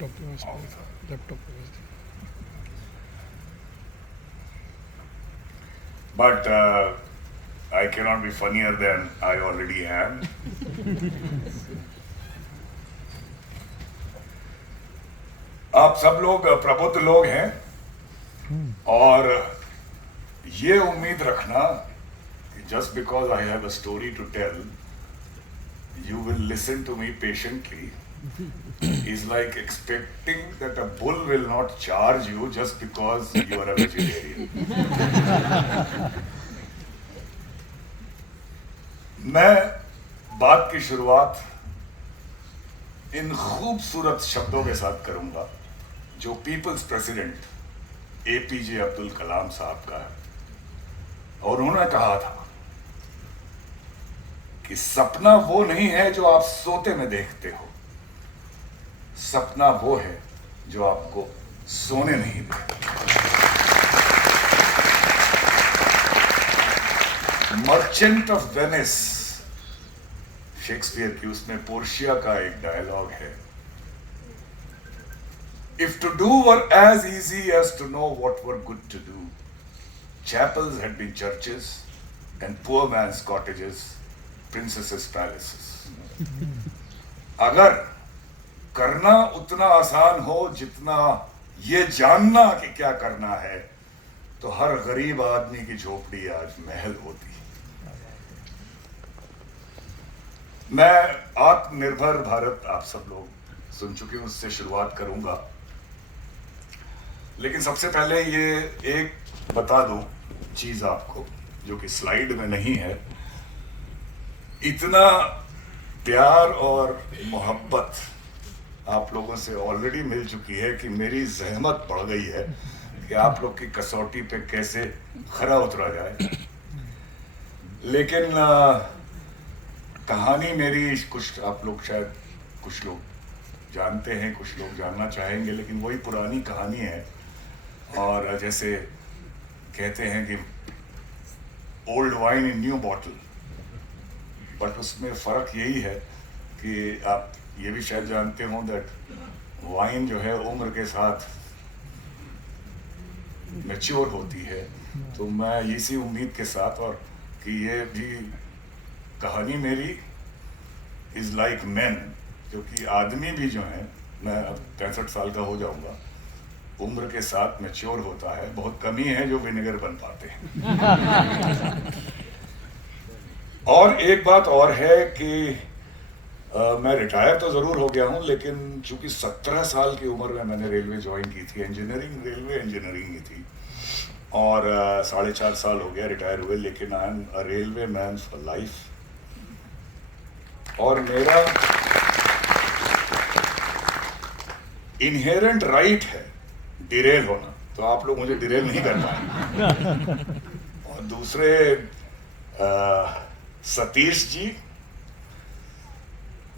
Laptop पे laptop पे But I cannot be funnier than I already am. आप सब लोग प्रबुद्ध लोग हैं और ये उम्मीद रखना कि just because I have a story to tell, you will listen to me patiently is like expecting that a bull will not charge you just because you are a vegetarian. मैं बात की शुरुआत इन खूबसूरत शब्दों के साथ करूंगा जो people's president APJ Abdul Kalam साहब का है। और उन्होंने कहा था कि सपना वो नहीं है जो आप सोते में देखते हो, सपना वो है जो आपको सोने नहीं देता। मर्चेंट ऑफ वेनिस, शेक्सपियर की उसमें पोर्शिया का एक डायलॉग है, If to do were as easy as to know what were good to do, chapels had been churches and poor man's cottages, princesses' palaces. अगर करना उतना आसान हो जितना ये जानना कि क्या करना है, तो हर गरीब आदमी की झोपड़ी आज महल होती। मैं आत्मनिर्भर भारत आप सब लोग सुन चुके हैं, उससे शुरुआत करूंगा। लेकिन सबसे पहले ये एक बता दूं चीज आपको जो कि स्लाइड में नहीं है। इतना प्यार और मोहब्बत आप लोगों से ऑलरेडी मिल चुकी है कि मेरी जहमत बढ़ गई है कि आप लोग की कसौटी पे कैसे खरा उतरा जाए। लेकिन कहानी मेरी कुछ आप लोग शायद कुछ लोग जानते हैं, कुछ लोग जानना चाहेंगे, लेकिन वही पुरानी कहानी है। और जैसे कहते हैं कि old wine in new bottle, but उसमें फ़र्क यही है कि आप ये भी शायद जानते हो दैट वाइन जो है उम्र के साथ मैच्योर होती है। तो मैं इसी उम्मीद के साथ, और कि ये भी कहानी मेरी इज़ लाइक मैन, क्योंकि आदमी भी जो है, मैं अब 65 साल का हो जाऊंगा, उम्र के साथ मैच्योर होता है। बहुत कमी है जो विनेगर बन पाते हैं। और एक बात और है कि मैं रिटायर तो ज़रूर हो गया हूँ, लेकिन चूंकि 17 साल की उम्र में मैंने रेलवे ज्वाइन की थी, इंजीनियरिंग, रेलवे इंजीनियरिंग ही थी, और 4.5 साल हो गया रिटायर हुए, लेकिन I am a railway man for life. और मेरा इनहेरेंट राइट है डिरेल होना, तो आप लोग मुझे डिरेल नहीं कर पाए। और दूसरे सतीश जी,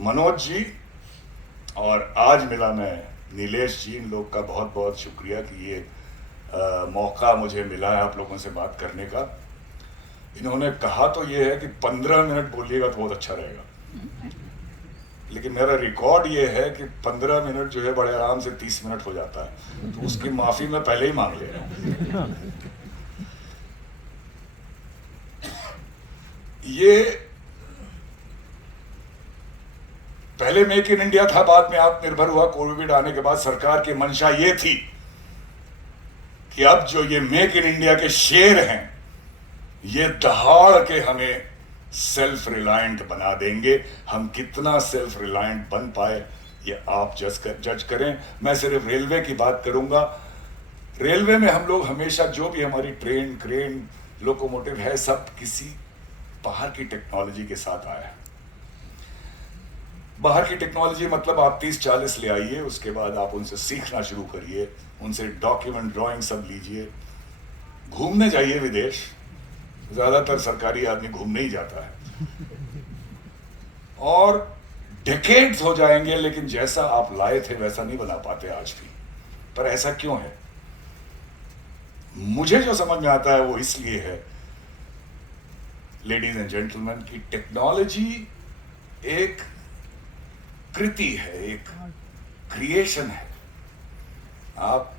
मनोज जी, और आज मिला मैं नीलेश जी, इन लोग का बहुत बहुत शुक्रिया कि ये मौका मुझे मिला है आप लोगों से बात करने का। इन्होंने कहा तो ये है कि 15 मिनट बोलिएगा तो बहुत अच्छा रहेगा, लेकिन मेरा रिकॉर्ड ये है कि 15 मिनट जो है बड़े आराम से 30 मिनट हो जाता है, तो उसकी माफी मैं पहले ही मांग ले रहा हूं। ये पहले मेक इन इंडिया था, बाद में आत्मनिर्भर हुआ। कोविड आने के बाद सरकार की मंशा ये थी कि अब जो ये मेक इन इंडिया के शेर हैं, ये दहाड़ के हमें सेल्फ रिलायंट बना देंगे। हम कितना सेल्फ रिलायंट बन पाए ये आप जज करें। मैं सिर्फ रेलवे की बात करूंगा। रेलवे में हम लोग हमेशा जो भी हमारी ट्रेन, क्रेन, लोकोमोटिव है, सब किसी बाहर की टेक्नोलॉजी के साथ आया है। बाहर की टेक्नोलॉजी मतलब आप 30-40 ले आइए, उसके बाद आप उनसे सीखना शुरू करिए, उनसे डॉक्यूमेंट, ड्राइंग सब लीजिए, घूमने जाइए विदेश। ज्यादातर सरकारी आदमी घूमने ही जाता है, और डेकेड्स हो जाएंगे, लेकिन जैसा आप लाए थे वैसा नहीं बना पाते आज भी। पर ऐसा क्यों है? मुझे जो समझ में आता है वो इसलिए है, लेडीज एंड जेंटलमैन, की टेक्नोलॉजी एक कृति है, एक क्रिएशन है। आप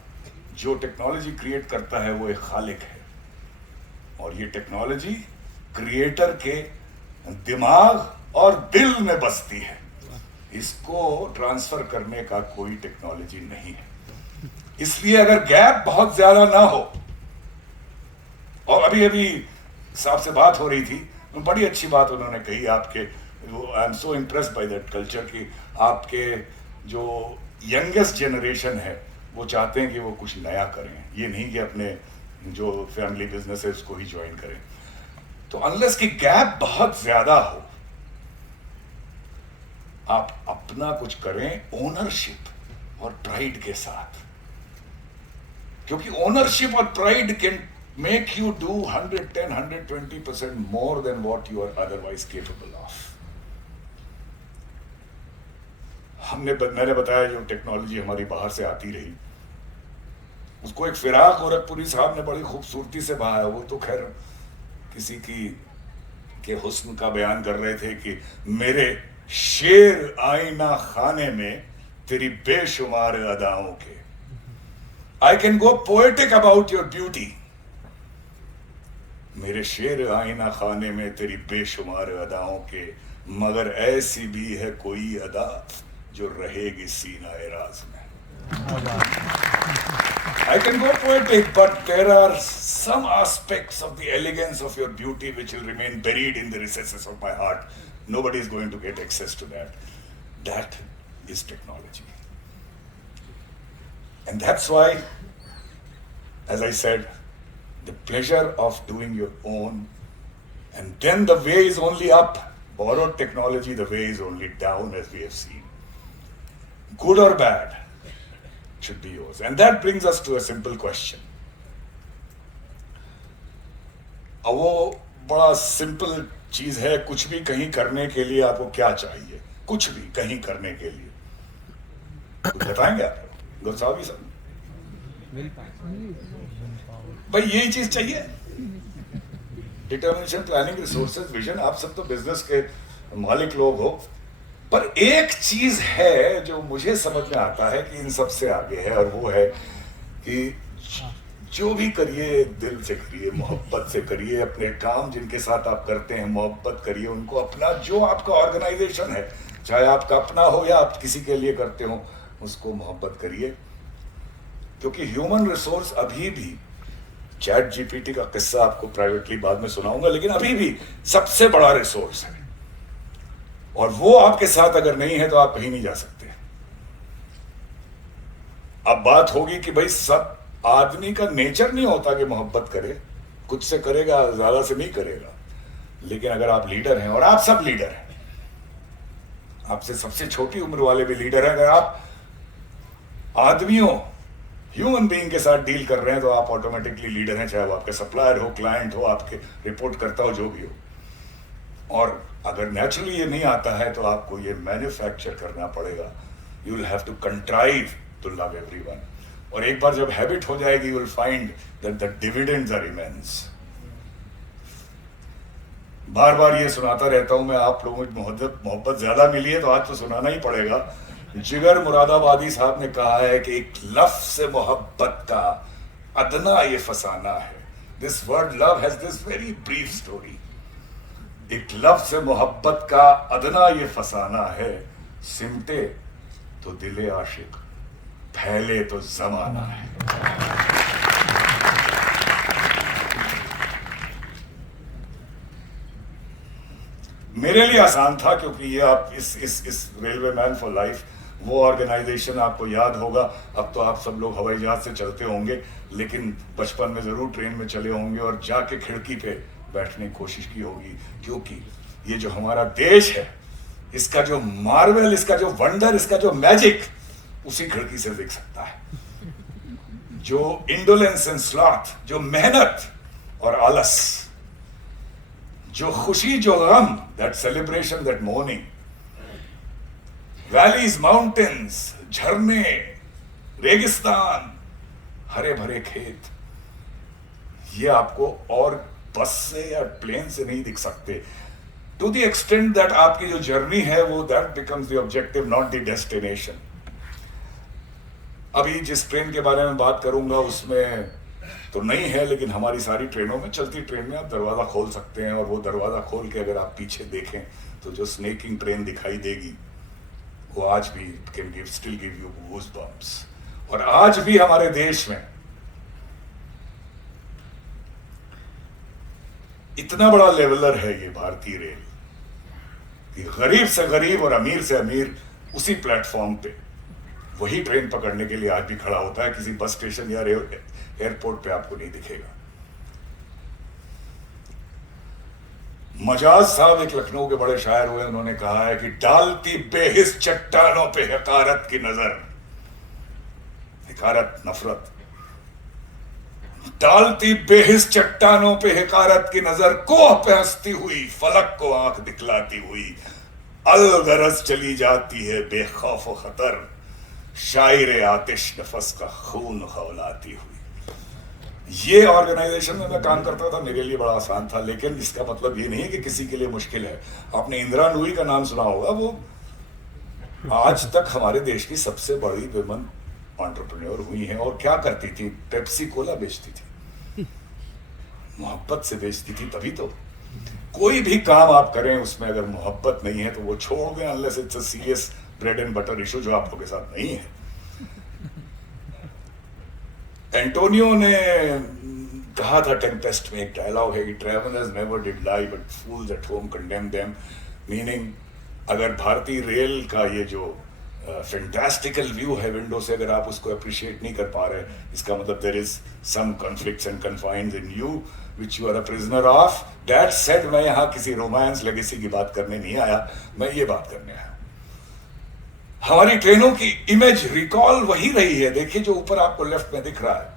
जो टेक्नोलॉजी क्रिएट करता है वो एक खालिक है, और ये टेक्नोलॉजी क्रिएटर के दिमाग और दिल में बसती है। इसको ट्रांसफर करने का कोई टेक्नोलॉजी नहीं है। इसलिए अगर गैप बहुत ज्यादा ना हो, और अभी अभी साहब से बात हो रही थी, बड़ी अच्छी बात उन्होंने कही आपके, I am so impressed by that culture कि आपके जो यंगेस्ट जनरेशन है वो चाहते हैं कि वो कुछ नया करें, ये नहीं कि अपने जो फैमिली बिजनेस है उसको ही ज्वाइन करें। तो अनलेस कि गैप बहुत ज्यादा हो, आप अपना कुछ करें ओनरशिप और प्राइड के साथ, क्योंकि ओनरशिप और pride can make you do 110, 120% more than what you are otherwise capable of. मैंने बताया जो टेक्नोलॉजी हमारी बाहर से आती रही, उसको एक फिराक गोरखपुरी साहब ने बड़ी खूबसूरती से बहाया। वो तो खैर किसी के हुस्न का बयान कर रहे थे कि मेरे शेर आईना खाने में तेरी बेशुमार अदाओं के। I can go poetic about your beauty. मेरे शेर आईना खाने में तेरी बेशुमार अदाओं के, मगर ऐसी भी है कोई अदा जो रहेगी सीना एराज में। I can go poetic, but there are some aspects of the elegance of your beauty which will remain buried in the recesses of my heart. Nobody is going to get access to that. That is technology. And that's why, as I said, the pleasure of doing your own, and then the way is only up. Borrowed technology, the way is only down, as we have seen. Good or bad should be yours. And that brings us to a simple question. अब वो बड़ा simple चीज है, कुछ भी कहीं करने के लिए आपको क्या चाहिए? कुछ भी कहीं करने के लिए कुछ बताएंगे आप? गुरसावी साहब, भाई यही चीज चाहिए, डिटर्मिनेशन, प्लानिंग, रिसोर्सेज, विजन। आप सब तो बिजनेस के मालिक लोग हो, पर एक चीज है जो मुझे समझ में आता है कि इन सब से आगे है, और वो है कि जो भी करिए दिल से करिए, मोहब्बत से करिए। अपने काम जिनके साथ आप करते हैं मोहब्बत करिए उनको। अपना जो आपका ऑर्गेनाइजेशन है, चाहे आपका अपना हो या आप किसी के लिए करते हो, उसको मोहब्बत करिए। क्योंकि ह्यूमन रिसोर्स अभी भी, चैट जीपीटी का किस्सा आपको प्राइवेटली बाद में सुनाऊंगा, लेकिन अभी भी सबसे बड़ा रिसोर्स है, और वो आपके साथ अगर नहीं है तो आप कहीं नहीं जा सकते। अब बात होगी कि भाई सब आदमी का नेचर नहीं होता कि मोहब्बत करे, कुछ से करेगा, ज्यादा से नहीं करेगा। लेकिन अगर आप लीडर हैं, और आप सब लीडर हैं, आपसे सबसे छोटी उम्र वाले भी लीडर हैं, अगर आप आदमियों, ह्यूमन बीइंग के साथ डील कर रहे हैं तो आप ऑटोमेटिकली लीडर हैं, चाहे वो आपके सप्लायर हो, क्लाइंट हो, आपके रिपोर्ट करता हो, जो भी हो। और अगर नेचुरली ये नहीं आता है तो आपको ये मैन्युफैक्चर करना पड़ेगा। You will have to contrive to love everyone, और एक बार जब हैबिट हो जाएगी, you will find that the dividends are immense. बार बार ये सुनाता रहता हूं मैं, आप लोगों को मोहब्बत ज्यादा मिली है तो आज तो सुनाना ही पड़ेगा। जिगर मुरादाबादी साहब ने कहा है कि एक लफ्ज से मोहब्बत का अदना ये फसाना है। This word love has this very brief story. एक लफ्ज से मोहब्बत का अदना ये फसाना है, सिमटे तो दिले आशिक, फैले तो जमाना है। मेरे लिए आसान था, क्योंकि ये आप इस रेलवे मैन फॉर लाइफ, वो ऑर्गेनाइजेशन आपको याद होगा। अब तो आप सब लोग हवाई जहाज से चलते होंगे, लेकिन बचपन में जरूर ट्रेन में चले होंगे और जाके खिड़की पे बैठने की कोशिश की होगी, क्योंकि ये जो हमारा देश है, इसका जो मार्वल, इसका जो वंडर, इसका जो मैजिक उसी खिड़की से देख सकता है। जो इंडोलेंस एंड स्लॉथ, जो मेहनत और आलस, जो खुशी, जो गम, that celebration, that morning, valleys, mountains, झरने, रेगिस्तान, हरे भरे खेत, ये आपको और बस से या प्लेन से नहीं दिख सकते। टू द एक्सटेंट दैट आपकी जो जर्नी है वो that becomes the objective, not the destination. अभी जिस ट्रेन के बारे में बात करूंगा उसमें तो नहीं है, लेकिन हमारी सारी ट्रेनों में, चलती ट्रेन में आप दरवाज़ा खोल सकते हैं, और वो दरवाज़ा खोल के अगर आप पीछे देखें तो जो स्नेकिंग ट्रेन दिखाई देगी वो आज भी can give still give you goose bumps. और आज भी हमारे देश में इतना बड़ा लेवलर है ये भारतीय रेल कि गरीब से गरीब और अमीर से अमीर उसी प्लेटफॉर्म पे वही ट्रेन पकड़ने के लिए आज भी खड़ा होता है। किसी बस स्टेशन या एयरपोर्ट पे आपको नहीं दिखेगा। मजाज साहब एक लखनऊ के बड़े शायर हुए, उन्होंने कहा है कि डालती बेहिस चट्टानों पे हकारत की नजर, हकारत नफरत, डालती बेहिस चट्टानों पे हकारत की नजर, कोह पे हंसती हुई फलक को आंख दिखलाती हुई, अलगरज चली जाती है बेखौफ व खतर, शायर आतिश नफस का खून खौलाती हुई। ये ऑर्गेनाइजेशन में मैं काम करता था, मेरे लिए बड़ा आसान था, लेकिन इसका मतलब ये नहीं है कि किसी के लिए मुश्किल है। आपने इंदिरा नूई का नाम सुना होगा, वो आज तक हमारे देश की सबसे बड़ी विमेन एंटरप्रेन्योर हुई हैं। और क्या करती थी? पेप्सी कोला बेचती थी, मोहब्बत से बेचती थी। तभी तो कोई भी काम आप करें उसमें अगर मोहब्बत नहीं है तो वो छोड़ दें, unless it's a serious bread and butter issue जो आप लोगों के साथ नहीं है। एंटोनियो ने कहा था टेम्पेस्ट में, एक डायलॉग है कि travellers never did lie but fools at home condemn them, meaning अगर भारतीय रेल का ये जो फैंटास्टिकल व्यू है विंडो से, अगर आप उसको अप्रिशिएट नहीं कर पा रहे, इसका मतलब there is some conflicts and confines in you which you are a prisoner of. That said, मैं यहाँ किसी रोमांस लेगेसी की बात करने नहीं आया, मैं ये बात करने आया। हमारी ट्रेनों की इमेज रिकॉल वही रही है। देखिए जो ऊपर आपको लेफ्ट में दिख रहा है,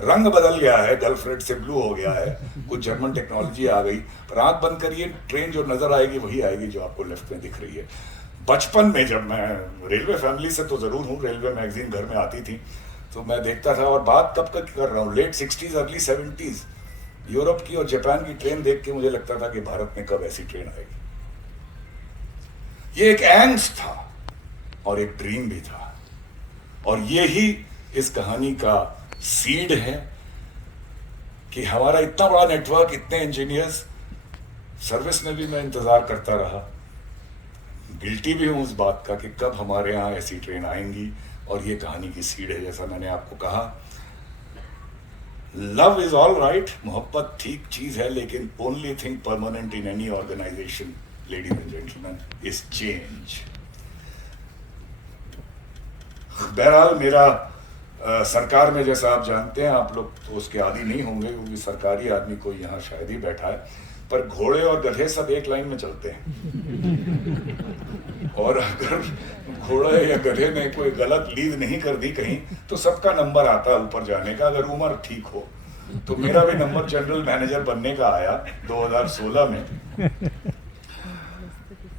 रंग बदल गया है, गल्फ रेड से ब्लू हो गया है, कुछ जर्मन टेक्नोलॉजी आ गई, पर आंख बंद करिए, ट्रेन जो नजर आएगी वही आएगी जो आपको लेफ्ट में दिख रही है। बचपन में जब मैं रेलवे फैमिली से तो जरूर हूँ, रेलवे मैगजीन घर में आती थी तो मैं देखता था, और बात कब तक कर रहा हूँ, late 60s early 70s, Europe की और जापान की ट्रेन देख के मुझे लगता था कि भारत में कब ऐसी ट्रेन आएगी। ये एक एंग्स्ट था और एक ड्रीम भी था, और ये ही इस कहानी का सीड है कि हमारा इतना बड़ा नेटवर्क, इतने इंजीनियर्स, सर्विस में भी मैं इंतजार करता रहा। गिल्टी भी हूं उस बात का कि कब हमारे यहाँ ऐसी ट्रेन आएंगी, और ये कहानी की सीड है। जैसा मैंने आपको कहा, लव इज ऑल राइट, मोहब्बत ठीक चीज है, लेकिन only thing permanent in any organisation, ladies and gentleman, is change. बहरहाल मेरा सरकार में, जैसा आप जानते हैं, आप लोग तो उसके आदी नहीं होंगे क्योंकि सरकारी आदमी कोई यहाँ शायद ही बैठा है, पर घोड़े और गधे सब एक लाइन में चलते हैं। और अगर घोड़े या गधे ने कोई गलत लीड नहीं कर दी कहीं तो सबका नंबर आता है ऊपर जाने का, अगर उम्र ठीक हो। तो मेरा भी नंबर जनरल मैनेजर बनने का आया 2016 में।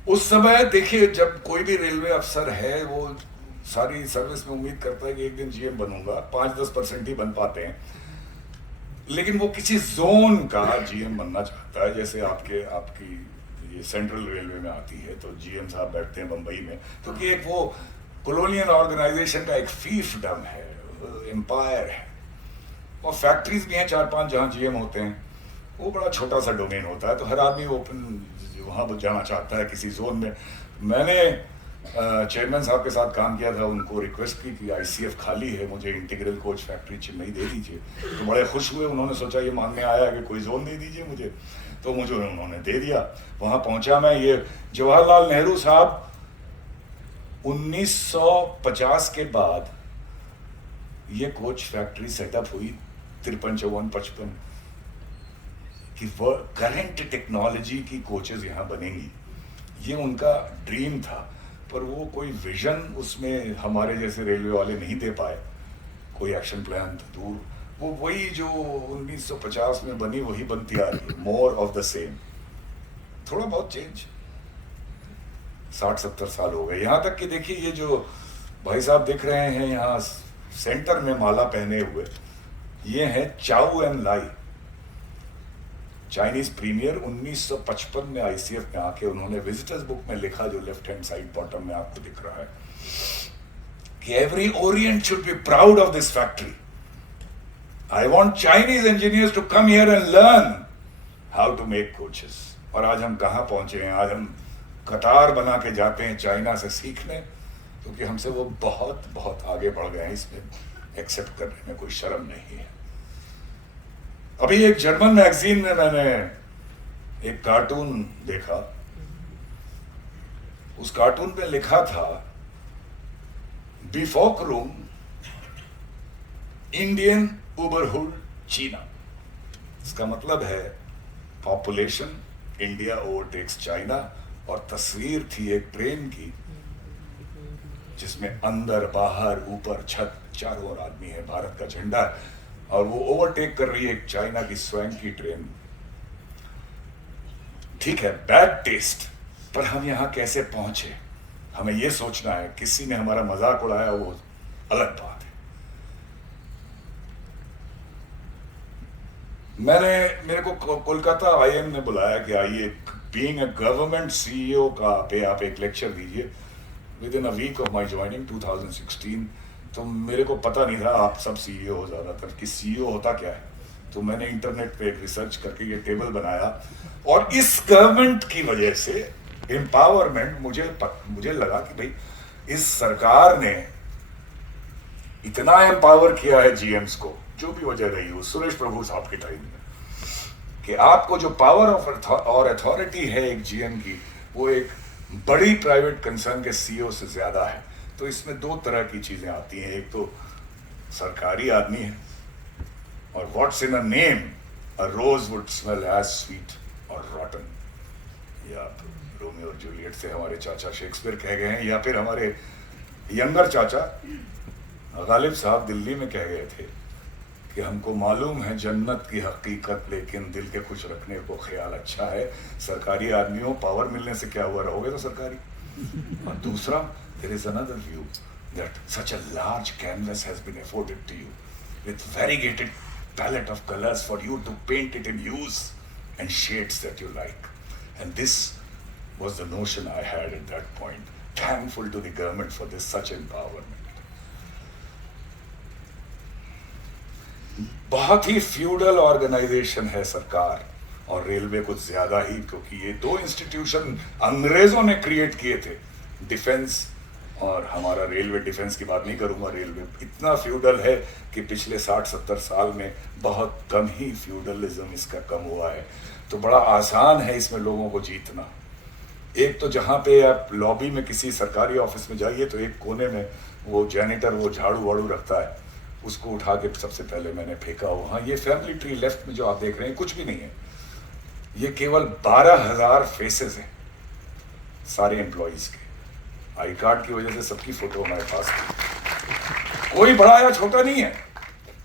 उस समय देखिए, जब कोई भी रेलवे अफसर है वो सारी सर्विस में उम्मीद करता है कि एक दिन जीएम बनूंगा, 5-10% ही बन पाते हैं, लेकिन वो किसी जोन का जीएम बनना चाहता है। जैसे आपकी ये सेंट्रल रेलवे में आती है तो जीएम साहब बैठते हैं बंबई में, क्योंकि एक वो कॉलोनियल ऑर्गेनाइजेशन का एक फीफडम है, एम्पायर है, और फैक्ट्रीज भी हैं 4-5 जहाँ जीएम होते हैं। वो बड़ा छोटा सा डोमेन होता है, तो हर आदमी ओपन वहाँ जाना चाहता है किसी जोन में। मैंने चेयरमैन साहब के साथ काम किया था, उनको रिक्वेस्ट की कि आईसीएफ खाली है, मुझे इंटीग्रल कोच फैक्ट्री चेन्नई दे दीजिए। तो बड़े खुश हुए, उन्होंने सोचा ये मांगने आया है कि कोई जोन दे दीजिए मुझे, तो मुझे उन्होंने दे दिया। वहाँ पहुँचा मैं। ये जवाहरलाल नेहरू साहब 1950 के बाद ये कोच फैक्ट्री सेटअप हुई, 53, 54, 55 कि वो करंट टेक्नोलॉजी की कोचेज यहाँ बनेंगी, ये उनका ड्रीम था। पर वो कोई विजन उसमें हमारे जैसे रेलवे वाले नहीं दे पाए, कोई एक्शन प्लान तो दूर, वो वही जो 1950 में बनी वही बनती आ रही है, मोर ऑफ द सेम। थोड़ा बहुत चेंज, 60-70 साल हो गए। यहाँ तक कि देखिए ये जो भाई साहब दिख रहे हैं यहाँ सेंटर में माला पहने हुए, ये हैं चाउ एन लाई, चाइनीज प्रीमियर। 1955 में आईसीएफ में आके उन्होंने विजिटर्स बुक में लिखा, जो लेफ्ट हैंड साइड बॉटम में आपको दिख रहा है, कि every Orient should be proud of this factory. I want Chinese engineers to come here and learn how to make coaches. और आज हम कहाँ पहुंचे हैं? आज हम कतार बना के जाते हैं चाइना से सीखने, क्योंकि हमसे वो बहुत बहुत आगे बढ़ गए हैं। इसमें एक्सेप्ट करने में कोई शर्म नहीं है। अभी एक जर्मन मैगजीन में मैंने एक कार्टून देखा। उस कार्टून में लिखा था Bevölkerung इंडियन überholt चीना। इसका मतलब है पॉपुलेशन इंडिया ओवरटेक्स चाइना। और तस्वीर थी एक ट्रेन की जिसमें अंदर बाहर ऊपर छत चारों ओर आदमी है, भारत का झंडा है, और वो ओवरटेक कर रही है एक चाइना की स्वयं की ट्रेन। ठीक है, बैड टेस्ट, पर हम यहां कैसे पहुंचे हमें यह सोचना है। किसी ने हमारा मजाक उड़ाया वो अलग बात है। मेरे को कोलकाता आईएम ने बुलाया कि आइए बीइंग अ गवर्नमेंट सीईओ का पे आप एक लेक्चर दीजिए within a week of my joining 2016। तो मेरे को पता नहीं था, आप सब सीईओ हो ज़्यादातर, कि सीईओ होता क्या है। तो मैंने इंटरनेट पे एक रिसर्च करके ये टेबल बनाया, और इस गवर्नमेंट की वजह से एम्पावरमेंट मुझे लगा कि भाई इस सरकार ने इतना एम्पावर किया है जीएम्स को, जो भी वजह रही हो, सुरेश प्रभु साहब के टाइम में, कि आपको जो पावर ऑफ और अथॉरिटी है एक जीएम की, वो एक बड़ी प्राइवेट कंसर्न के सीईओ से ज्यादा है। तो इसमें दो तरह की चीजें आती हैं। एक तो सरकारी आदमी है, और what's in a name, a rose would smell as sweet और रॉटन, या रोमियो और जूलियट से हमारे चाचा शेक्सपियर कह गए हैं, या फिर हमारे यंगर चाचा गालिब साहब दिल्ली में कह गए थे कि हमको मालूम है जन्नत की हकीकत, लेकिन दिल के खुश रखने को ख्याल अच्छा है। सरकारी आदमियों, पावर मिलने से क्या हुआ, रहोगे तो सरकारी। और दूसरा, there is another view that such a large canvas has been afforded to you with variegated palette of colors for you to paint it in hues and shades that you like. And this was the notion I had at that point. Thankful to the government for this such empowerment. बहुत ही feudal organisation है सरकार और railway कुछ ज्यादा ही, क्योंकि ये दो institution अंग्रेजों ने क्रिएट किए थे, डिफेंस और हमारा रेलवे। डिफेंस की बात नहीं करूंगा, रेलवे इतना फ्यूडल है कि पिछले 60-70 साल में बहुत कम ही फ्यूडलिज्म इसका कम हुआ है। तो बड़ा आसान है इसमें लोगों को जीतना। एक तो जहाँ पे आप लॉबी में किसी सरकारी ऑफिस में जाइए तो एक कोने में वो जैनिटर वो झाड़ू वाड़ू रखता है, उसको उठा के सबसे पहले मैंने फेंका वहाँ। ये फैमिली ट्री लेफ्ट में जो आप देख रहे हैं कुछ भी नहीं है, ये केवल 12,000 फेसेस हैं सारे एम्प्लॉयज के। आई कार्ड की वजह से सबकी फोटो हमारे पास थी, कोई बड़ा या छोटा नहीं है।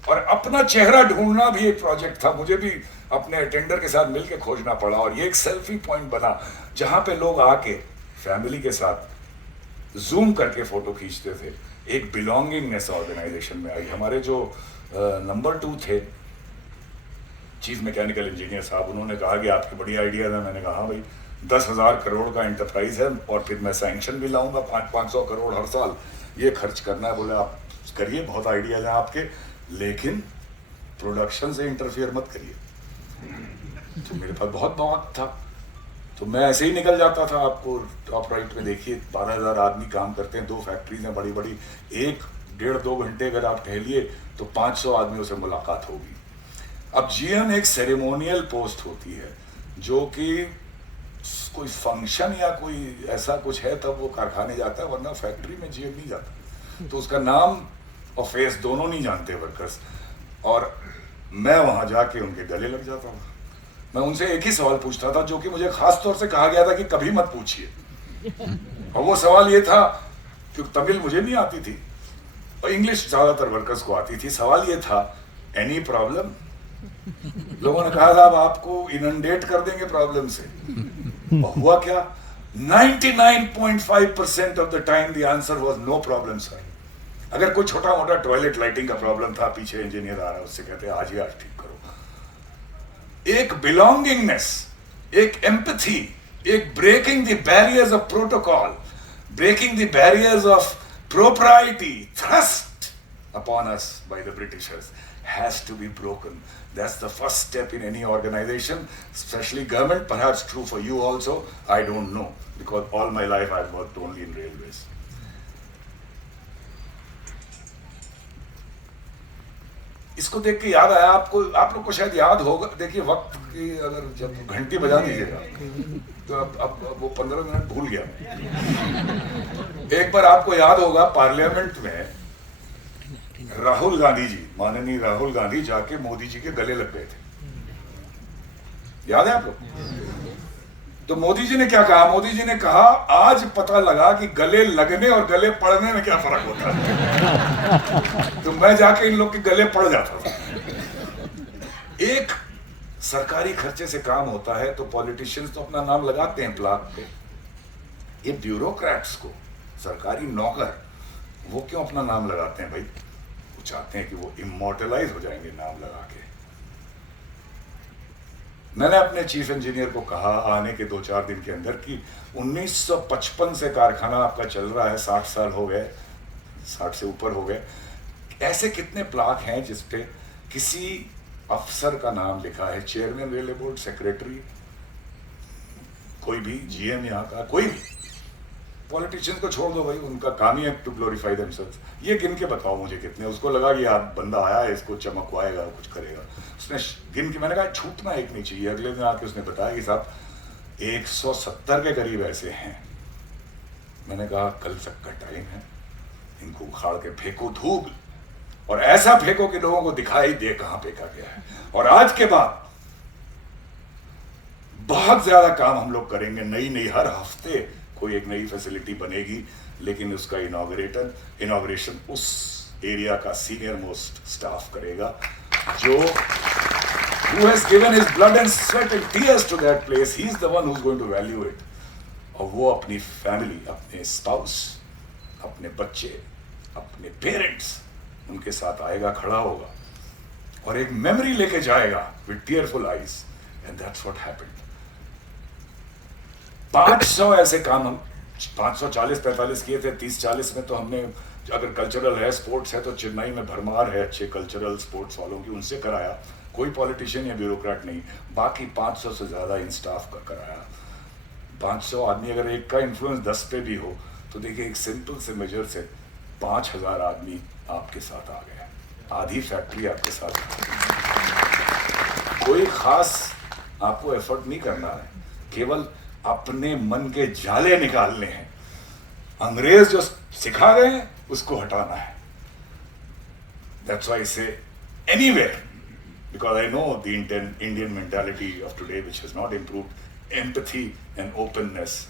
और अपना चेहरा ढूंढना भी एक प्रोजेक्ट था, मुझे भी अपने अटेंडर के साथ मिलके खोजना पड़ा, और ये एक सेल्फी पॉइंट बना जहां पे लोग आके फैमिली के साथ जूम करके फोटो खींचते थे। एक बिलोंगिंगनेस ऑर्गेनाइजेशन में आई। हमारे जो नंबर 2 थे, चीफ मैकेनिकल इंजीनियर साहब, उन्होंने कहा कि आपकी बड़ी आइडिया है। मैंने कहा हाँ भाई, 10,000 करोड़ का एंटरप्राइज है, और फिर मैं सैंक्शन भी लाऊंगा 500 करोड़ हर साल, ये खर्च करना है। बोले आप करिए, बहुत आइडियाज हैं आपके, लेकिन प्रोडक्शन से इंटरफियर मत करिए। तो मेरे पास बहुत मौका था, तो मैं ऐसे ही निकल जाता था। आपको टॉप राइट में देखिए 12,000 आदमी काम करते हैं, 2 फैक्ट्रीज हैं बड़ी बड़ी। 1-1.5-2 घंटे अगर आप टहलिए तो 500 आदमियों से मुलाकात होगी। अब जीएम एक सेरेमोनियल पोस्ट होती है, जो कि कोई फंक्शन या कोई ऐसा कुछ है तब वो कारखाने जाता है, वरना फैक्ट्री में जीएम नहीं जाता। तो उसका नाम और फेस दोनों नहीं जानते वर्कर्स, और मैं वहां जाके उनके गले लग जाता हूँ। मैं उनसे एक ही सवाल पूछता था, जो कि मुझे खास तौर से कहा गया था कि कभी मत पूछिए। और वो सवाल ये था, क्योंकि तमिल मुझे नहीं आती थी और इंग्लिश ज्यादातर वर्कर्स को आती थी। सवाल ये था, एनी प्रॉब्लम? लोगों ने कहा था अब आपको इनंडेट कर देंगे प्रॉब्लम से। और हुआ क्या? 99.5% of the time the answer was no problem sir. अगर कोई छोटा मोटा टॉयलेट लाइटिंग का प्रॉब्लम था, पीछे इंजीनियर आ रहा है, उससे कहते हैं आज ही आज ठीक करो। एक बिलोंगिंगनेस, एक एम्पैथी, एक breaking the barriers of protocol, breaking the barriers of propriety thrust upon us by the Britishers has to be broken. That's the first step in any organization, especially government. Perhaps true for you also, I don't know, because all my life I've worked only in railways. इसको देख के याद आया आपको, आप लोग को शायद याद होगा, देखिए वक्त की अगर जब घंटी बजा दीजिएगा तो अब वो 15 मिनट भूल गया। एक बार आपको याद होगा पार्लियामेंट में राहुल गांधी जी, माननीय राहुल गांधी जाके मोदी जी के गले लग गए थे, याद है आप लोग? तो मोदी जी ने क्या कहा? मोदी जी ने कहा आज पता लगा कि गले लगने और गले पड़ने में क्या फर्क होता है। तो मैं जाके इन लोग के गले पड़ जाता था। एक सरकारी खर्चे से काम होता है तो पॉलिटिशियंस तो अपना नाम लगाते हैं प्लाक पे, ये ब्यूरोक्रेट्स को, सरकारी नौकर, वो क्यों अपना नाम लगाते हैं भाई? वो चाहते हैं कि वो इमोर्टलाइज हो जाएंगे नाम लगा के। मैंने अपने चीफ इंजीनियर को कहा आने के 2-4 दिन के अंदर कि 1955 से कारखाना आपका चल रहा है, 60 साल हो गए, 60 से ऊपर हो गए, ऐसे कितने प्लाक हैं जिस पे किसी अफसर का नाम लिखा है? चेयरमैन रेलवे बोर्ड, सेक्रेटरी, कोई भी जीएम यहाँ का, कोई भी। पॉलिटिशियंस को छोड़ दो भाई, उनका काम ही है टू ग्लोरीफाई देमसेल्व्स। ये गिन के बताओ मुझे कितने। उसको लगा कि आप बंदा आया है, इसको चमकवाएगा, कुछ करेगा, उसने गिन के, मैंने कहा छूटना एक नहीं चाहिए। अगले दिन आके उसने बताया कि साहब 170 के करीब ऐसे हैं। मैंने कहा कल तक का टाइम है, इनको उखाड़ के फेंको धूल, और ऐसा फेंको कि लोगों को दिखाई दे कहां फेंका गया है। और आज के बाद बहुत ज्यादा काम हम लोग करेंगे, नई हर हफ्ते कोई एक नई फैसिलिटी बनेगी, लेकिन उसका इनॉग्रेशन उस एरिया का सीनियर मोस्ट स्टाफ करेगा जो who has given his blood and sweat and tears to that place. He is the one who's going to value it. और वो अपनी फैमिली, अपने स्पाउस, अपने बच्चे, अपने पेरेंट्स, उनके साथ आएगा, खड़ा होगा और एक मेमोरी लेके जाएगा with tearful eyes, and that's what happened. 500 ऐसे काम हम 540-45 किए थे। 30-40 में तो हमने, अगर कल्चरल है, स्पोर्ट्स है, तो चेन्नई में भरमार है अच्छे कल्चरल स्पोर्ट्स वालों की, उनसे कराया। कोई पॉलिटिशियन या ब्यूरोक्रेट नहीं। बाकी 500 से ज़्यादा इन स्टाफ का कराया। 500 आदमी, अगर एक का इन्फ्लुएंस 10 पे भी हो तो देखिए एक सिंपल से मेजर से 5000 आदमी आपके साथ आ गए, आधी फैक्ट्री आपके साथ। कोई खास आपको एफर्ट नहीं करना है, केवल अपने मन के जाले निकालने हैं। अंग्रेज जो सिखा गए हैं उसको हटाना है। That's why I say anywhere, because I know the Indian mentality of today, which has not improved, empathy and openness,